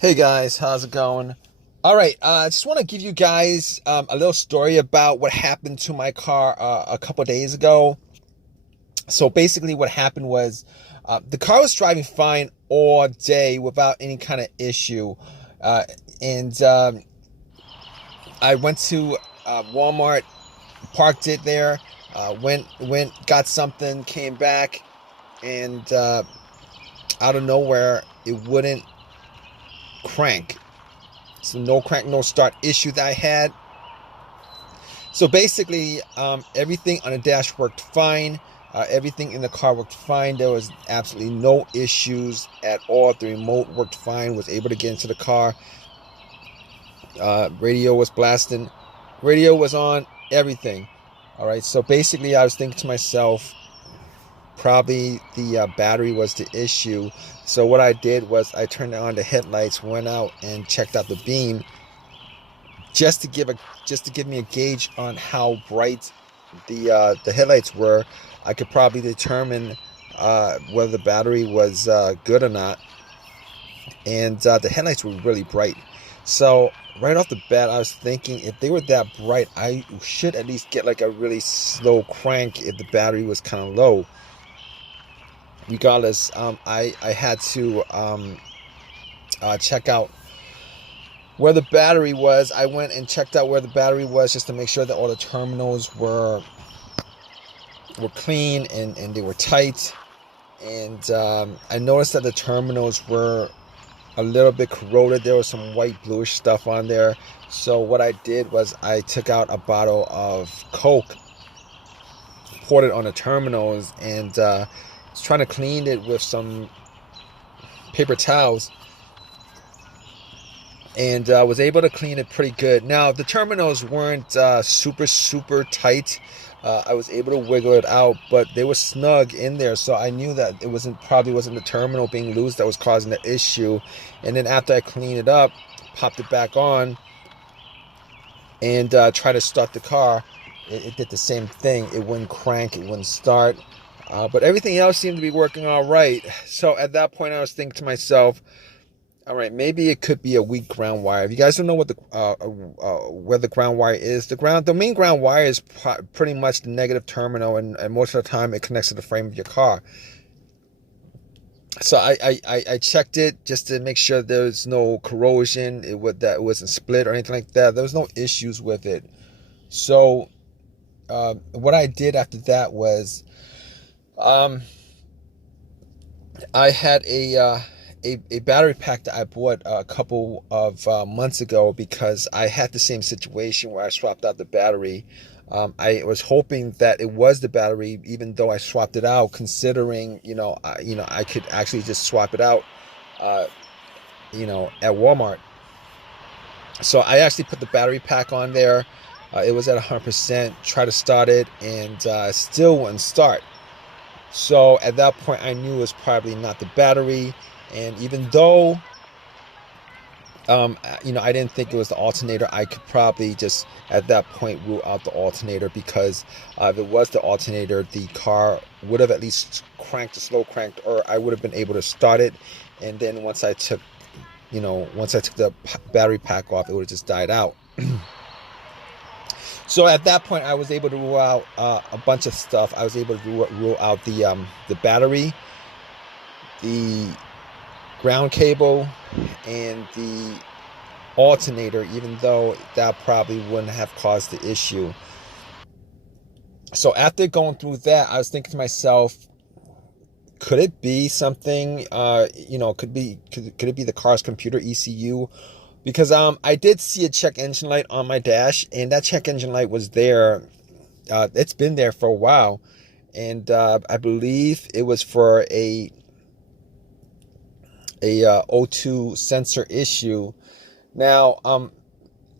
Hey guys, how's it going? All right, I just want to give you guys a little story about what happened to my car a couple days ago. So basically, what happened was the car was driving fine all day without any kind of issue, uh, and I went to Walmart, parked it there, went, got something, came back, and out of nowhere, it wouldn't crank. So no crank, no start issue that I had. So basically, everything on the dash worked fine. Everything in the car worked fine. There was absolutely no issues at all. The remote worked fine. Was able to get into the car. Radio was blasting. Radio was on. Everything. All right. So basically, I was thinking to myself, probably the battery was the issue. So what I did was I turned on the headlights, went out and checked out the beam, just to give me a gauge on how bright the headlights were. I could probably determine whether the battery was good or not. And the headlights were really bright. So right off the bat, I was thinking if they were that bright, I should at least get like a really slow crank if the battery was kind of low. Regardless, I had to check out where the battery was. I went and checked out where the battery was just to make sure that all the terminals were clean and they were tight. And I noticed that the terminals were a little bit corroded. There was some white bluish stuff on there. So what I did was I took out a bottle of Coke, poured it on the terminals, and was trying to clean it with some paper towels, and was able to clean it pretty good. Now the terminals weren't super tight. I was able to wiggle it out, but they were snug in there, so I knew that it probably wasn't the terminal being loose that was causing the issue. And then after I cleaned it up, popped it back on, and tried to start the car, it did the same thing. It wouldn't crank, it wouldn't start. But everything else seemed to be working all right. So at that point, I was thinking to myself, all right, maybe it could be a weak ground wire. If you guys don't know what where the ground wire is, the main ground wire is pretty much the negative terminal, and most of the time it connects to the frame of your car. So I checked it just to make sure there's no corrosion, that it wasn't split or anything like that. There was no issues with it. So what I did after that was I had a battery pack that I bought a couple of months ago because I had the same situation where I swapped out the battery. I was hoping that it was the battery, even though I swapped it out, considering I could actually just swap it out, at Walmart. So I actually put the battery pack on there. It was at 100%. Tried to start it, and still wouldn't start. So at that point, I knew it was probably not the battery. And even though, I didn't think it was the alternator, I could probably just at that point rule out the alternator, because if it was the alternator, the car would have at least cranked, a slow cranked, or I would have been able to start it. And then once I took the battery pack off, it would have just died out. So at that point, I was able to rule out a bunch of stuff. I was able to rule out the battery, the ground cable, and the alternator, even though that probably wouldn't have caused the issue. So after going through that, I was thinking to myself, could it be something? Could it be the car's computer ECU? Because I did see a check engine light on my dash, and that check engine light was there. It's been there for a while, and I believe it was for a O2 sensor issue. Now,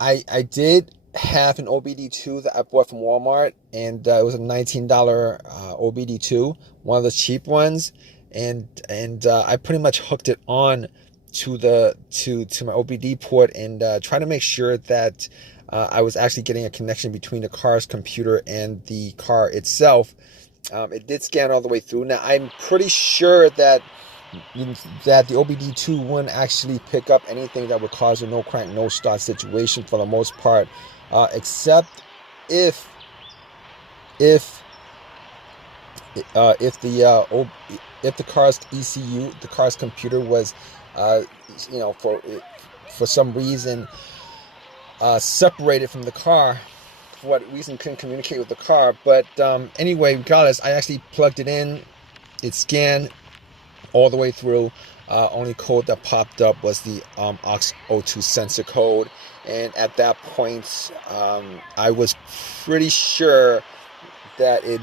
I did have an OBD2 that I bought from Walmart, and it was a $19 OBD2, one of the cheap ones, and I pretty much hooked it on to my OBD port, and trying to make sure that I was actually getting a connection between the car's computer and the car itself. It did scan all the way through. Now I'm pretty sure that that the OBD2 wouldn't actually pick up anything that would cause a no crank, no start situation for the most part, except if if if the car's ECU, the car's computer was, you know, for some reason separated from the car. For what reason couldn't communicate with the car. But anyway, regardless, I actually plugged it in. It scanned all the way through. Only code that popped up was the aux02 sensor code, and at that point, I was pretty sure that it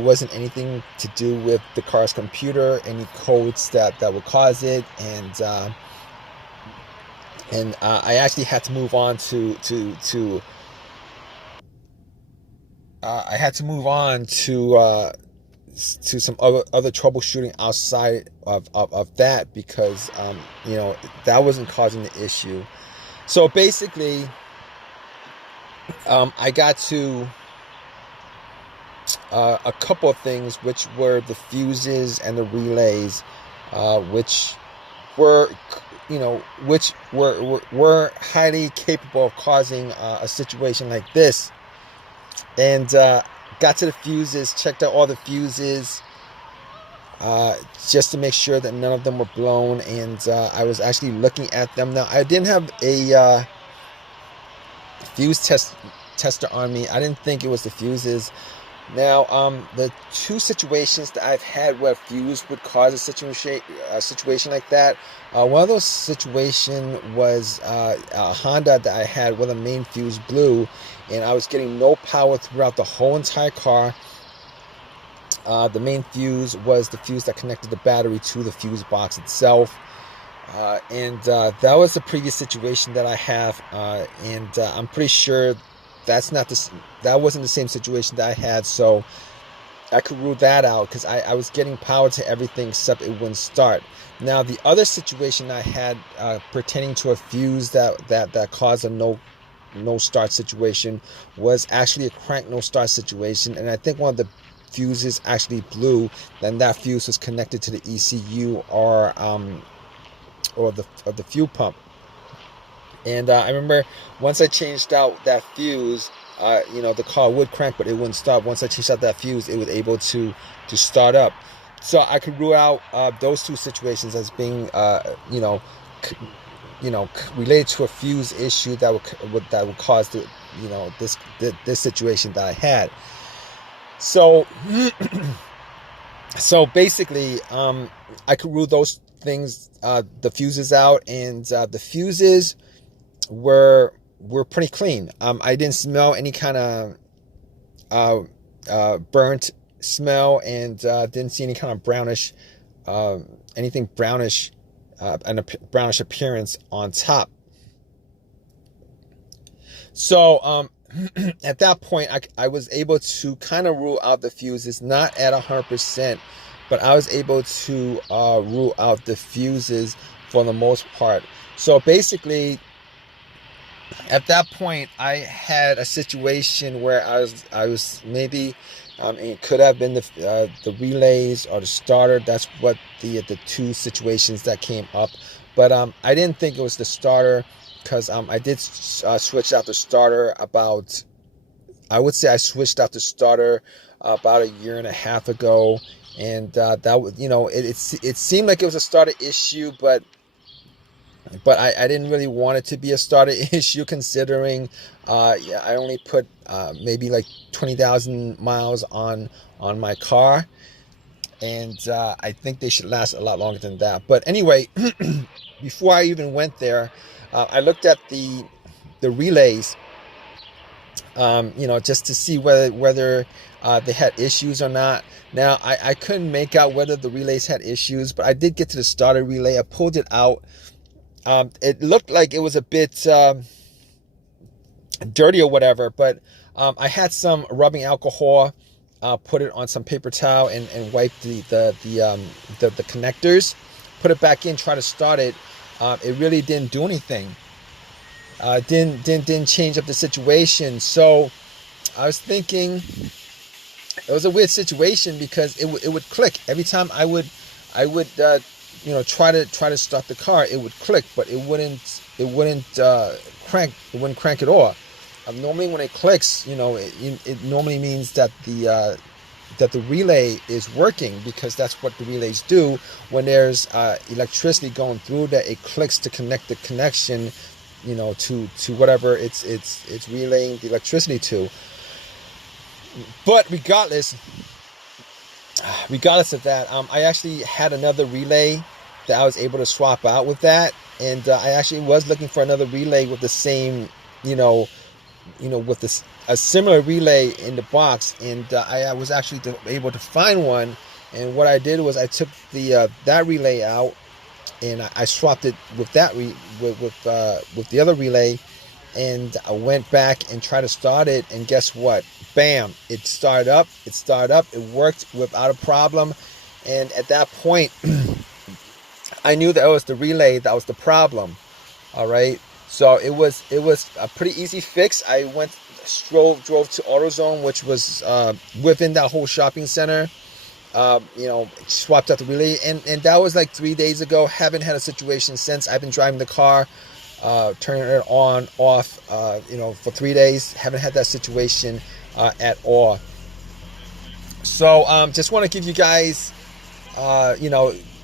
wasn't anything to do with the car's computer, any codes that would cause it, and I actually had to move on to I had to move on to some other troubleshooting outside of that, because that wasn't causing the issue. So basically, I got to a couple of things, which were the fuses and the relays, which were highly capable of causing a situation like this. And got to the fuses, checked out all the fuses, just to make sure that none of them were blown. And I was actually looking at them. Now, I didn't have a fuse tester on me. I didn't think it was the fuses. Now, the two situations that I've had where fuse would cause a situation like that, one of those situations was a Honda that I had where the main fuse blew, and I was getting no power throughout the whole entire car. The main fuse was the fuse that connected the battery to the fuse box itself. And that was the previous situation that I have, and I'm pretty sure that wasn't the same situation that I had, so I could rule that out, because I was getting power to everything except it wouldn't start. Now, the other situation I had pertaining to a fuse that caused a no start situation was actually a crank no start situation, and I think one of the fuses actually blew. Then that fuse was connected to the ECU or the fuel pump. And I remember once I changed out that fuse, the car would crank, but it wouldn't stop. Once I changed out that fuse, it was able to start up. So I could rule out those two situations as being, related to a fuse issue that would cause this situation that I had. So, basically, I could rule those things, the fuses out, and the fuses were pretty clean. I didn't smell any kind of burnt smell, and didn't see any kind of brownish, anything brownish, and a brownish appearance on top. So at that point, I was able to kind of rule out the fuses, not at 100%, but I was able to rule out the fuses for the most part. So basically, at that point, I had a situation where I was maybe, it could have been the relays or the starter. That's what the two situations that came up. But I didn't think it was the starter, because I did switch out the starter about, I would say I switched out the starter about a year and a half ago, and that was, it seemed like it was a starter issue, but I didn't really want it to be a starter issue, considering I only put maybe like 20,000 miles on my car, and I think they should last a lot longer than that. But anyway, before I even went there, I looked at the relays, just to see whether they had issues or not. Now, I couldn't make out whether the relays had issues, but I did get to the starter relay. I pulled it out. It looked like it was a bit dirty or whatever, but I had some rubbing alcohol, put it on some paper towel, and wiped the connectors, put it back in, try to start it. It really didn't do anything. Didn't change up the situation. So I was thinking it was a weird situation, because it would click every time I would I would try to start the car. It would click, but it wouldn't crank. It wouldn't crank at all. Normally when it clicks, it normally means that the relay is working, because that's what the relays do. When there's electricity going through, that it clicks to connect the connection, to whatever it's relaying the electricity to. But regardless of that, I actually had another relay that I was able to swap out with that, and I actually was looking for another relay with the same, with a similar relay in the box, and I was actually able to find one. And what I did was I took that relay out, and I swapped it with with the other relay, and I went back and tried to start it, and guess what? Bam! It started up. It worked without a problem. And at that point, I knew that it was the relay that was the problem. All right. So it was a pretty easy fix. I drove to AutoZone, which was within that whole shopping center. Swapped out the relay, and that was like 3 days ago. Haven't had a situation since. I've been driving the car, turning it on, off, for 3 days. Haven't had that situation at all. So just want to give you guys,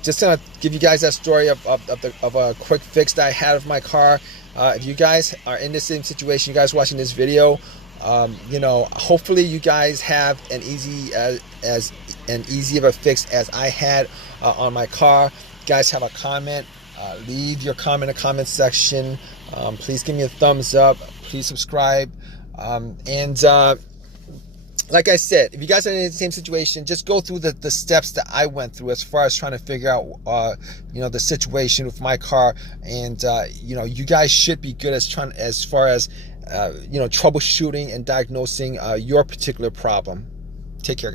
just gonna give you guys that story of a quick fix that I had of my car. If you guys are in the same situation, you guys watching this video, hopefully you guys have as easy of a fix as I had on my car. If you guys have a comment, leave your comment in the comment section. Please give me a thumbs up. Please subscribe. Like I said, if you guys are in the same situation, just go through the steps that I went through as far as trying to figure out, the situation with my car. And, you guys should be good as far as, troubleshooting and diagnosing your particular problem. Take care.